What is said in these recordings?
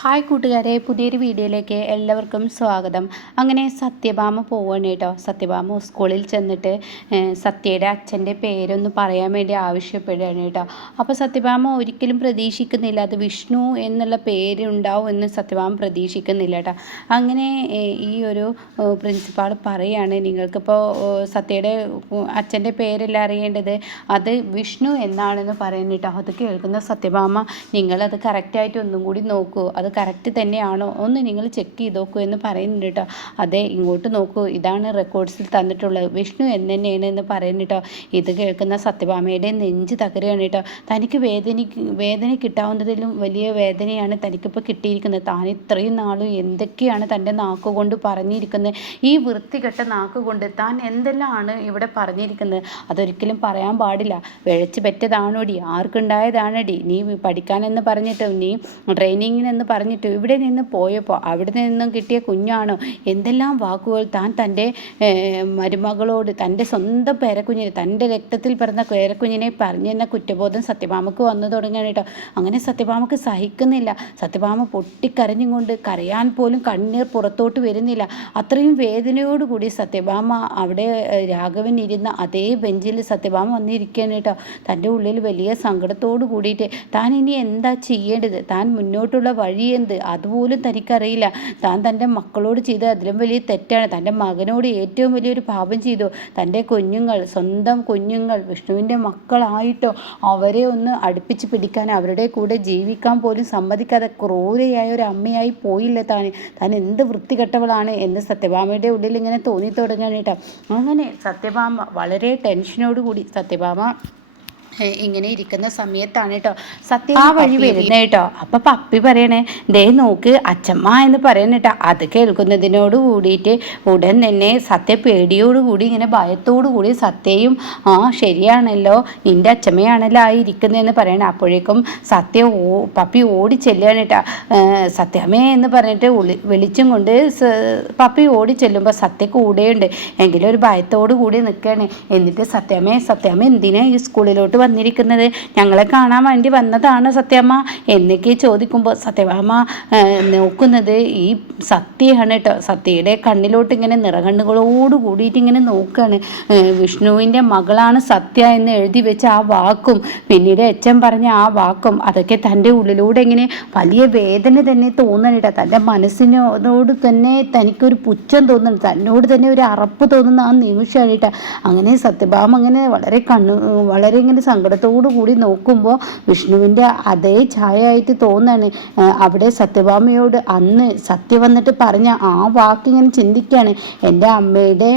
Hi കൂട്ടുകാരെ പുതിയൊരു വീഡിയോയിലേക്ക് എല്ലാവർക്കും സ്വാഗതം. അങ്ങനെ സത്യഭാമ പോവാണ് കേട്ടോ. സത്യഭാമ സ്കൂളിൽ ചെന്നിട്ട് സത്യയുടെ അച്ഛന്റെ പേരൊന്ന് പറയാൻ വേണ്ടി ആവശ്യപ്പെടുകയാണ് കേട്ടോ. അപ്പോൾ സത്യഭാമ ഒരിക്കലും പ്രതീക്ഷിക്കുന്നില്ല അത് വിഷ്ണു എന്നുള്ള പേര് ഉണ്ടാവും എന്ന് സത്യഭാമ പ്രതീക്ഷിക്കുന്നില്ല കേട്ടോ. അങ്ങനെ ഈ ഒരു പ്രിൻസിപ്പാൾ പറയാണ് നിങ്ങൾക്കിപ്പോൾ സത്യയുടെ അച്ഛന്റെ പേരല്ല അറിയേണ്ടത്? അത് വിഷ്ണു എന്നാണെന്ന് പറയുന്നു കേട്ടോ. അത് കേൾക്കുന്ന സത്യഭാമ നിങ്ങളത് കറക്റ്റായിട്ട് ഒന്നും കൂടി നോക്കൂ. അത് കറക്റ്റ് തന്നെയാണോ? ഒന്ന് നിങ്ങൾ ചെക്ക് ചെയ്ത് നോക്കൂ എന്ന് പറയുന്നുണ്ട് കേട്ടോ. അതെ ഇങ്ങോട്ട് നോക്കൂ. ഇതാണ് റെക്കോർഡ്സിൽ തന്നിട്ടുള്ളത്. വിഷ്ണു എന്ന് തന്നെയാണ് എന്ന് പറയുന്നു കേട്ടോ. ഇത് കേൾക്കുന്ന സത്യഭാമയുടെ നെഞ്ച് തകരുകയാണ് കേട്ടോ. തനിക്ക് വേദന വേദന കിട്ടാവുന്നതിലും വലിയ വേദനയാണ് തനിക്കിപ്പോൾ കിട്ടിയിരിക്കുന്നത്. താൻ ഇത്രയും നാളും എന്തൊക്കെയാണ് തന്റെ നാക്കുകൊണ്ട് പറഞ്ഞിരിക്കുന്നത്? ഈ വൃത്തികെട്ട നാക്ക് കൊണ്ട് താൻ എന്തെല്ലാമാണ് ഇവിടെ പറഞ്ഞിരിക്കുന്നത്? അതൊരിക്കലും പറയാൻ പാടില്ല. വിഴച്ച് പെറ്റതാണോടി? ആർക്കുണ്ടായതാണടി? നീ പഠിക്കാനെന്ന് പറഞ്ഞിട്ടും നീ ട്രെയിനിങ്ങിനെന്ന് പറഞ്ഞിട്ടും ഇവിടെ നിന്ന് പോയപ്പോൾ അവിടെ നിന്നും കിട്ടിയ കുഞ്ഞാണോ എന്തെല്ലാം വാക്കുകൾ താൻ തന്റെ മരുമകളോട് തന്റെ സ്വന്തം പേരക്കുഞ്ഞിനെ തന്റെ രക്തത്തിൽ പിറന്ന പേരക്കുഞ്ഞിനെ പറഞ്ഞെന്ന കുറ്റബോധം സത്യഭാമക്ക് വന്നു തുടങ്ങിയാണ് കേട്ടോ. അങ്ങനെ സത്യഭാമക്ക് സഹിക്കുന്നില്ല. സത്യഭാമ പൊട്ടിക്കരഞ്ഞുകൊണ്ട് കരയാൻ പോലും കണ്ണീർ പുറത്തോട്ട് വരുന്നില്ല. അത്രയും വേദനയോടുകൂടി സത്യഭാമ അവിടെ രാഘവൻ ഇരുന്ന അതേ ബെഞ്ചിൽ സത്യഭാമ വന്നിരിക്കുകയാണ് കേട്ടോ. തന്റെ ഉള്ളിൽ വലിയ സങ്കടത്തോട് കൂടിയിട്ട് താൻ ഇനി എന്താ ചെയ്യേണ്ടത്? താൻ മുന്നോട്ടുള്ള വഴി എന്ത്? അതുപോലും തനിക്കറിയില്ല. താൻ തന്റെ മക്കളോട് ചെയ്ത അതിലും വലിയ തെറ്റാണ്. തന്റെ മകനോട് ഏറ്റവും വലിയൊരു പാപം ചെയ്തു. തന്റെ കുഞ്ഞുങ്ങൾ സ്വന്തം കുഞ്ഞുങ്ങൾ വിഷ്ണുവിന്റെ മക്കളായിട്ടോ അവരെ ഒന്ന് അടുപ്പിച്ച് പിടിക്കാൻ അവരുടെ കൂടെ ജീവിക്കാൻ പോലും സമ്മതിക്കാതെ ക്രൂരയായ ഒരു അമ്മയായി പോയില്ല താൻ? താൻ എന്ത് വൃത്തികെട്ടവളാണ് എന്ന് സത്യഭാമയുടെ ഉള്ളിൽ ഇങ്ങനെ തോന്നി തുടങ്ങാൻ അങ്ങനെ സത്യഭാമ വളരെ ടെൻഷനോട് കൂടി സത്യഭാമ ഇങ്ങനെ ഇരിക്കുന്ന സമയത്താണ് കേട്ടോ സത്യം ആ വഴി വരുന്നത് കേട്ടോ അപ്പൊ പപ്പി പറയണേ ദേ നോക്ക് അച്ഛമ്മ എന്ന് പറയണ കേട്ടോ അത് കേൾക്കുന്നതിനോട് കൂടിയിട്ട് ഉടൻ തന്നെ സത്യ പേടിയോട് കൂടി ഇങ്ങനെ ഭയത്തോടുകൂടി സത്യയും ആ ശരിയാണല്ലോ നിന്റെ അച്ഛമ്മയാണല്ലോ ആ ഇരിക്കുന്നതെന്ന് പറയണേ. അപ്പോഴേക്കും സത്യ ഓ പപ്പി ഓടി ചെല്ലുകയാണ് കേട്ടോ സത്യമേ എന്ന് പറഞ്ഞിട്ട് വിളിച്ചും കൊണ്ട് പപ്പി ഓടി ചെല്ലുമ്പോൾ സത്യ കൂടെയുണ്ട്. എങ്കിലും ഒരു ഭയത്തോട് കൂടി നിൽക്കുകയാണ് എന്നിട്ട് സത്യമേ സത്യമേ എന്തിനാ ഈ സ്കൂളിലോട്ട് വന്നിരിക്കുന്നത്. ഞങ്ങളെ കാണാൻ വേണ്ടി വന്നതാണ് സത്യമ്മ. എന്നൊക്കെ ചോദിക്കുമ്പോൾ സത്യഭാമ നോക്കുന്നത് ഈ സത്യമാണ് കേട്ടോ സത്യയുടെ കണ്ണിലോട്ട് ഇങ്ങനെ നിറകണ്ണുകളോട് കൂടിയിട്ട് ഇങ്ങനെ നോക്കുകയാണ് വിഷ്ണുവിന്റെ മകളാണ് സത്യ എന്ന് എഴുതി വെച്ച ആ വാക്കും പിന്നീട് അച്ഛൻ പറഞ്ഞ ആ വാക്കും അതൊക്കെ തന്റെ ഉള്ളിലൂടെ ഇങ്ങനെ വലിയ വേദന തന്നെ തോന്നണം കേട്ടോ തന്റെ മനസ്സിനോട് തന്നെ തനിക്കൊരു പുച്ഛം തോന്നുന്നു തന്നോട് തന്നെ ഒരു അറപ്പ് തോന്നുന്ന ആ നിമിഷമാണ് കേട്ടോ അങ്ങനെ സത്യഭാമ അങ്ങനെ വളരെ കണ്ണു വളരെ ഇങ്ങനെ സങ്കടത്തോടു കൂടി നോക്കുമ്പോൾ വിഷ്ണുവിന്റെ അതേ ഛായയായിട്ട് തോന്നാണ്. അവിടെ സത്യഭാമയോട് അന്ന് സത്യ വന്നിട്ട് പറഞ്ഞ ആ വാക്ക് ഇങ്ങനെ ചിന്തിക്കുകയാണ് എന്റെ അമ്മയുടെ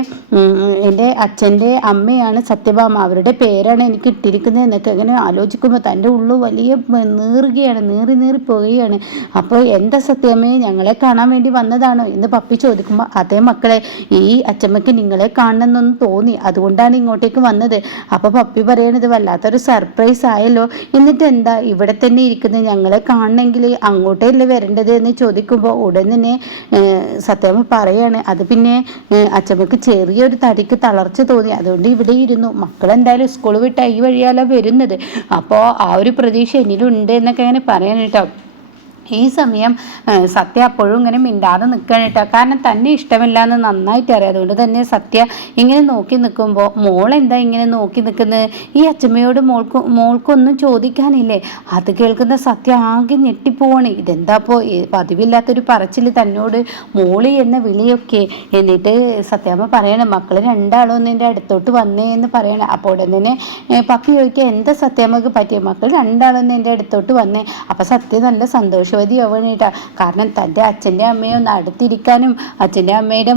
എന്റെ അച്ഛന്റെ അമ്മയാണ് സത്യഭാമ. അവരുടെ പേരാണ് എനിക്ക് ഇട്ടിരിക്കുന്നത്. എന്നൊക്കെ അങ്ങനെ ആലോചിക്കുമ്പോൾ തന്റെ ഉള്ളു വലിയ നീറുകയാണ്. നീറി നീറി പോവുകയാണ്. അപ്പോൾ എന്താ സത്യമേ ഞങ്ങളെ കാണാൻ വേണ്ടി വന്നതാണോ? എന്ന് പപ്പി ചോദിക്കുമ്പോൾ അതേ മക്കളെ ഈ അച്ഛമ്മയ്ക്ക് നിങ്ങളെ കാണണമെന്നൊന്നും തോന്നി. അതുകൊണ്ടാണ് ഇങ്ങോട്ടേക്ക് വന്നത്. അപ്പോൾ പപ്പി പറയണത് വല്ലാത്തൊരു സർപ്രൈസ് ആയല്ലോ. എന്നിട്ട് എന്താ ഇവിടെ തന്നെ ഇരിക്കുന്നത് ഞങ്ങളെ കാണണമെങ്കിൽ അങ്ങോട്ടല്ലേ വരേണ്ടത് എന്ന് ചോദിക്കുമ്പോൾ ഉടൻ തന്നെ സത്യം പറയാണ്. അത് പിന്നെ അച്ഛമ്മക്ക് ചെറിയൊരു തടിക്ക് തളർച്ച തോന്നി. അതുകൊണ്ട് ഇവിടെ ഇരുന്നു. മക്കൾ എന്തായാലും സ്കൂൾ വിട്ട് ഈ വഴിയാലോ വരുന്നത്. അപ്പോൾ ആ ഒരു പ്രതീക്ഷ എന്നിലുണ്ട് എന്നൊക്കെ അങ്ങനെ പറയാൻ കേട്ടോ. ഈ സമയം സത്യ അപ്പോഴും ഇങ്ങനെ മിണ്ടാതെ നിൽക്കണം കേട്ടോ. കാരണം തന്നെ ഇഷ്ടമില്ല എന്ന് നന്നായിട്ട് അറിയാം. അതുകൊണ്ട് തന്നെ സത്യ ഇങ്ങനെ നോക്കി നിൽക്കുമ്പോൾ മോൾ എന്താ ഇങ്ങനെ നോക്കി നിൽക്കുന്നത് ഈ അച്ഛമ്മയോട് മോൾക്ക് മോൾക്കൊന്നും ചോദിക്കാനില്ലേ? അത് കേൾക്കുന്ന സത്യ ആകെ ഞെട്ടിപ്പോവാണ്. ഇതെന്താ ഇപ്പോൾ പതിവില്ലാത്തൊരു പറച്ചിൽ തന്നോട് മോളി എന്ന വിളിയൊക്കെ എന്നിട്ട് സത്യാമ്മ പറയണം മക്കൾ രണ്ടാളും ഒന്ന് എന്റെ അടുത്തോട്ട് വന്നേ എന്ന് പറയണം. അപ്പോൾ ഉടൻ തന്നെ പപ്പി ചോദിക്കുക എന്താ സത്യാമ്മക്ക് പറ്റിയ? മക്കൾ രണ്ടാളും ഒന്ന് എന്റെ അടുത്തോട്ട് വന്നേ. അപ്പം സത്യ നല്ല സന്തോഷവതിയാവണം കേട്ടോ കാരണം തന്റെ അച്ഛന്റെ അമ്മയെ ഒന്ന് അടുത്തിരിക്കാനും അച്ഛന്റെ അമ്മയുടെ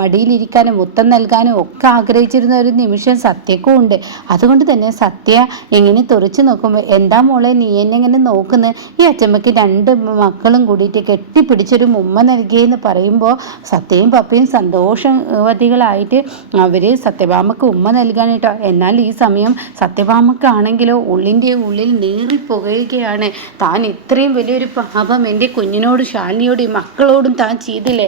മടിയിലിരിക്കാനും മുത്തം നൽകാനും ഒക്കെ ആഗ്രഹിച്ചിരുന്ന ഒരു നിമിഷം സത്യക്കും ഉണ്ട്. അതുകൊണ്ട് തന്നെ സത്യ ഇങ്ങനെ തുറച്ചു നോക്കുമ്പോൾ എന്താ മോളെ നീ എന്നെ ഇങ്ങനെ നോക്കുന്നത് ഈ അച്ഛമ്മയ്ക്ക് രണ്ട് മക്കളും കൂടിയിട്ട് കെട്ടിപ്പിടിച്ചൊരു ഉമ്മ നൽകിയെന്ന് പറയുമ്പോൾ സത്യയും പപ്പയും സന്തോഷവതികളായിട്ട് അവർ സത്യഭാമക്ക് ഉമ്മ നൽകാൻ കേട്ടോ എന്നാൽ ഈ സമയം സത്യഭാമക്കാണെങ്കിലോ ഉള്ളിന്റെ ഉള്ളിൽ നീറിപ്പോകുകയാണ്. താൻ ഇത്രയും വലിയൊരു പാപം എന്റെ കുഞ്ഞിനോട് ശാലിനിയോടും ഈ മക്കളോടും താൻ ചെയ്തില്ലേ?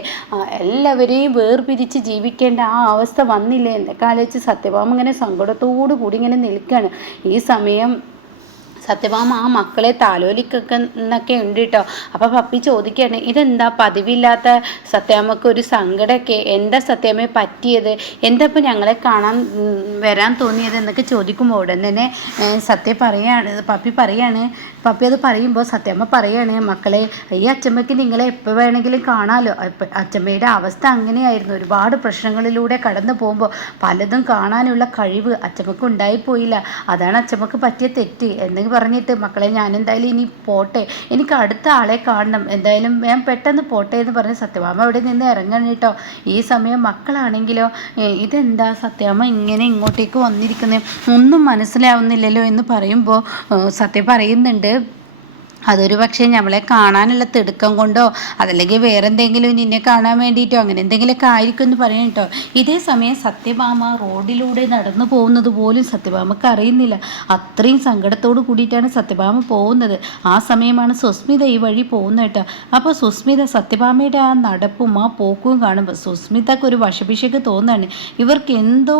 എല്ലാവരെയും വേർപിരിച്ച് ജീവിക്കേണ്ട ആ അവസ്ഥ വന്നില്ലേ? എന്നൊക്കെ ആലോചിച്ച് സത്യഭാമ ഇങ്ങനെ സങ്കടത്തോടു കൂടി ഇങ്ങനെ നിൽക്കുകയാണ് ഈ സമയം സത്യഭാമ ആ മക്കളെ താലോലിക്കൊക്കെ ഉണ്ട് കേട്ടോ അപ്പോൾ പപ്പി ചോദിക്കുകയാണ് ഇതെന്താ പതിവില്ലാത്ത സത്യാമ്മക്ക് ഒരു സങ്കടമൊക്കെ? എന്താ സത്യാമ്മ പറ്റിയത്? എന്താ ഇപ്പോൾ ഞങ്ങളെ കാണാൻ വരാൻ തോന്നിയത്? എന്നൊക്കെ ചോദിക്കുമ്പോൾ ഉടൻ തന്നെ സത്യ പറയാണ് പപ്പി പറയാണ് പപ്പി അത് പറയുമ്പോൾ സത്യമ്മ പറയാണ് മക്കളെ ഈ അച്ചമ്മയ്ക്ക് നിങ്ങളെ എപ്പോൾ വേണമെങ്കിലും കാണാമല്ലോ അച്ചമ്മയുടെ അവസ്ഥ അങ്ങനെയായിരുന്നു. ഒരുപാട് പ്രശ്നങ്ങളിലൂടെ കടന്നു പോകുമ്പോൾ പലതും കാണാനുള്ള കഴിവ് അച്ചമ്മക്ക് ഉണ്ടായിപ്പോയില്ല. അതാണ് അച്ചമ്മക്ക് പറ്റിയ തെറ്റ്. എന്നെങ്കിൽ പറഞ്ഞിട്ട് മക്കളെ ഞാൻ എന്തായാലും ഇനി പോട്ടെ. എനിക്ക് അടുത്ത ആളെ കാണണം. എന്തായാലും ഞാൻ പെട്ടെന്ന് പോട്ടെ എന്ന് പറഞ്ഞ് സത്യഭാമ അവിടെ നിന്ന് ഇറങ്ങണം കേട്ടോ. ഈ സമയം മക്കളാണെങ്കിലോ ഇതെന്താ സത്യഭാമ ഇങ്ങനെ ഇങ്ങോട്ടേക്ക് വന്നിരിക്കുന്നത് ഒന്നും മനസ്സിലാവുന്നില്ലല്ലോ എന്ന് പറയുമ്പോൾ സത്യം പറയുന്നുണ്ട്. അതൊരു പക്ഷേ നമ്മളെ കാണാനുള്ള തിടുക്കം കൊണ്ടോ അതല്ലെങ്കിൽ വേറെ എന്തെങ്കിലും നിന്നെ കാണാൻ വേണ്ടിയിട്ടോ അങ്ങനെ എന്തെങ്കിലുമൊക്കെ ആയിരിക്കും എന്ന് പറയണം കേട്ടോ. ഇതേ സമയം സത്യഭാമ റോഡിലൂടെ നടന്നു പോകുന്നത് പോലും സത്യഭാമക്ക് അറിയുന്നില്ല. അത്രയും സങ്കടത്തോട് കൂടിയിട്ടാണ് സത്യഭാമ പോകുന്നത്. ആ സമയമാണ് സുസ്മിത ഈ വഴി പോകുന്നത് കേട്ടോ. അപ്പോൾ സുസ്മിത സത്യഭാമയുടെ ആ നടപ്പും ആ പോക്കും കാണുമ്പോൾ സുസ്മിതക്ക് ഒരു വശഭിഷക്ക് തോന്നുകയാണ്. ഇവർക്ക് എന്തോ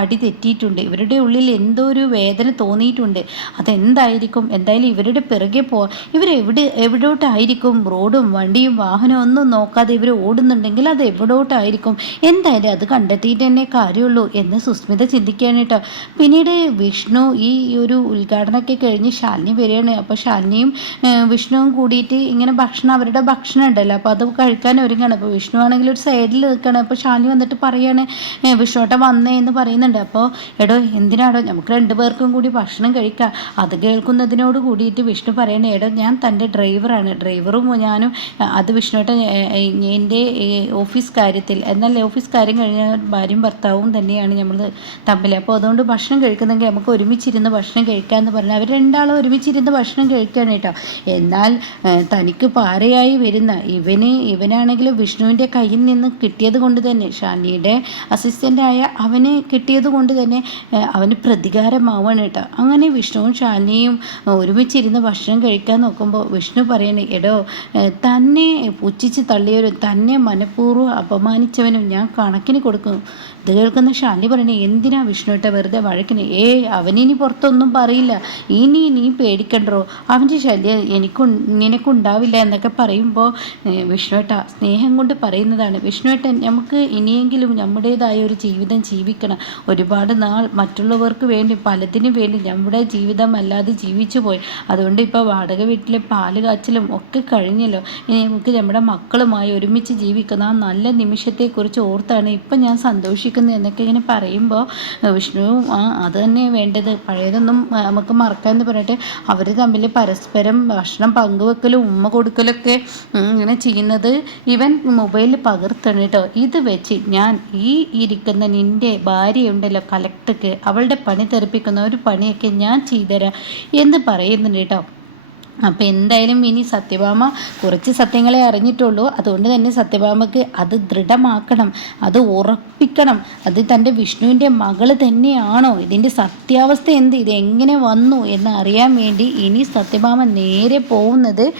അടി തെറ്റിയിട്ടുണ്ട്. ഇവരുടെ ഉള്ളിൽ എന്തോ ഒരു വേദന തോന്നിയിട്ടുണ്ട്. അതെന്തായിരിക്കും? എന്തായാലും ഇവരുടെ പിറകെ പോ ഇവരെവിടെ എവിടോട്ടായിരിക്കും? റോഡും വണ്ടിയും വാഹനവും ഒന്നും നോക്കാതെ ഇവർ ഓടുന്നുണ്ടെങ്കിൽ അത് എവിടോട്ടായിരിക്കും? എന്തായാലും അത് കണ്ടെത്തിയിട്ട് തന്നെ കാര്യമുള്ളൂ എന്ന് സുസ്മിത ചിന്തിക്കുകയാണ് കേട്ടോ. പിന്നീട് വിഷ്ണു ഈ ഒരു ഉദ്ഘാടനമൊക്കെ കഴിഞ്ഞ് ശാലിനി വരികയാണ്. അപ്പോൾ ശാലിനിയും വിഷ്ണുവും കൂടിയിട്ട് ഇങ്ങനെ ഭക്ഷണം അവരുടെ ഭക്ഷണം ഉണ്ടല്ലോ. അപ്പോൾ അത് കഴിക്കാൻ ഒരുങ്ങാണ്. അപ്പോൾ വിഷ്ണു ആണെങ്കിൽ ഒരു സൈഡിൽ നിൽക്കുകയാണ്. അപ്പോൾ ശാലിനി വന്നിട്ട് പറയാണ് "ഏ, വന്നേ എന്ന് പറയുന്നുണ്ട്. അപ്പോൾ എടോ എന്തിനാടോ? നമുക്ക് രണ്ടുപേർക്കും കൂടി ഭക്ഷണം കഴിക്കാം. അത് കേൾക്കുന്നതിനോട് കൂടിയിട്ട് വിഷ്ണു പറയണേ എടോ ഞാൻ തന്റെ ഡ്രൈവറാണ്. ഡ്രൈവറും ഞാനും അത് വിഷ്ണുവേട്ടൻ എന്റെ ഓഫീസ് കാര്യത്തിൽ എന്നാൽ ഓഫീസ് കാര്യം കഴിഞ്ഞാൽ ഭാര്യയും ഭർത്താവും തന്നെയാണ് നമ്മൾ തമ്മിൽ അപ്പോൾ അതുകൊണ്ട് ഭക്ഷണം കഴിക്കുന്നെങ്കിൽ നമുക്ക് ഒരുമിച്ചിരുന്ന് ഭക്ഷണം കഴിക്കാമെന്ന് പറഞ്ഞാൽ അവർ രണ്ടാളും ഒരുമിച്ചിരുന്ന് ഭക്ഷണം കഴിക്കുകയാണ് കേട്ടോ. എന്നാൽ തനിക്ക് പാരയായി വരുന്ന ഇവന് ഇവനാണെങ്കിലും വിഷ്ണുവിന്റെ കയ്യിൽ നിന്ന് കിട്ടിയത് കൊണ്ട് തന്നെ ഷാനിയുടെ അസിസ്റ്റന്റായ അവന് കിട്ടിയത് കൊണ്ട് തന്നെ അവന് പ്രതികാരമാവാണ് കേട്ടോ. അങ്ങനെ വിഷ്ണുവും ഷാനിയും ഒരുമിച്ചിരുന്ന് ഭക്ഷണം കഴിക്കാൻ നോക്കുമ്പോൾ വിഷ്ണു പറയുന്നത് എടോ തന്നെ പുച്ഛിച്ച് തള്ളിയവരും തന്നെ മനഃപൂർവം അപമാനിച്ചവനും ഞാൻ കണക്കിന് കൊടുക്കും. ഇത് കേൾക്കുന്ന ഷാനി പറയുന്നത് എന്തിനാ വിഷ്ണുവിട്ട വെറുതെ വഴക്കിന്? ഏ അവനിനി പുറത്തൊന്നും പറയില്ല. ഇനി നീ പേടിക്കണ്ടോ അവന്റെ ശല്യം എനിക്കു നിനക്കുണ്ടാവില്ല എന്നൊക്കെ പറയുമ്പോൾ വിഷ്ണുവേട്ട സ്നേഹം കൊണ്ട് പറയുന്നതാണ്. വിഷ്ണുവേട്ടൻ നമുക്ക് ഇനിയെങ്കിലും നമ്മുടേതായ ഒരു ജീവിതം ജീവിക്കണം. ഒരുപാട് നാൾ മറ്റുള്ളവർക്ക് വേണ്ടി പലതിനും വേണ്ടി നമ്മുടെ ജീവിതം അല്ലാതെ ജീവിച്ചു പോയി അതുകൊണ്ട് ഇപ്പോൾ വാടക വീട്ടിലെ പാൽ കാച്ചലും ഒക്കെ കഴിഞ്ഞല്ലോ. ഇനി നമുക്ക് നമ്മുടെ മക്കളുമായി ഒരുമിച്ച് ജീവിക്കുന്ന ആ നല്ല നിമിഷത്തെക്കുറിച്ച് ഓർത്താണ് ഇപ്പം ഞാൻ സന്തോഷിക്കുന്നത് എന്നൊക്കെ ഇങ്ങനെ പറയുമ്പോൾ വിഷ്ണുവും ആ അത് തന്നെ വേണ്ടത്. പഴയതൊന്നും നമുക്ക് മറക്കാമെന്ന് പറഞ്ഞിട്ട് അവർ തമ്മിൽ പരസ്പരം ഭക്ഷണം പങ്കുവെക്കലും ഉമ്മ കൊടുക്കലൊക്കെ ഇങ്ങനെ ചെയ്യുന്നത് ഇവൻ മൊബൈലിൽ പകർത്താണ് കേട്ടോ. ഇത് വെച്ച് ഞാൻ ഈ ഇരിക്കുന്ന നിന്റെ ഭാര്യയുണ്ടല്ലോ കലക്ടർക്ക് അവളുടെ പണി തെറിപ്പിക്കുന്ന ഒരു പണിയൊക്കെ ഞാൻ ചെയ്തുതരാം എന്ന് പറയുന്നുണ്ട് കേട്ടോ. അപ്പോൾ എന്തായാലും ഇനി സത്യഭാമ കുറച്ച് സത്യങ്ങളെ അറിഞ്ഞിട്ടുള്ളൂ. അതുകൊണ്ട് തന്നെ സത്യഭാമക്ക് അത് ദൃഢമാക്കണം അത് ഉറപ്പിക്കണം. അത് തന്റെ വിഷ്ണുവിന്റെ മകൾ തന്നെയാണോ? ഇതിന്റെ സത്യാവസ്ഥ എന്ത്? ഇത് എങ്ങനെ വന്നു എന്ന് അറിയാൻ വേണ്ടി ഇനി സത്യഭാമ നേരെ പോകുന്നത്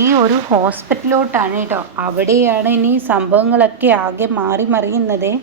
ഈ ഒരു ഹോസ്പിറ്റലിലോട്ടാണ് കേട്ടോ. അവിടെയാണ് ഇനി സംഭവങ്ങളൊക്കെ ആകെ മാറി മറിയുന്നത്.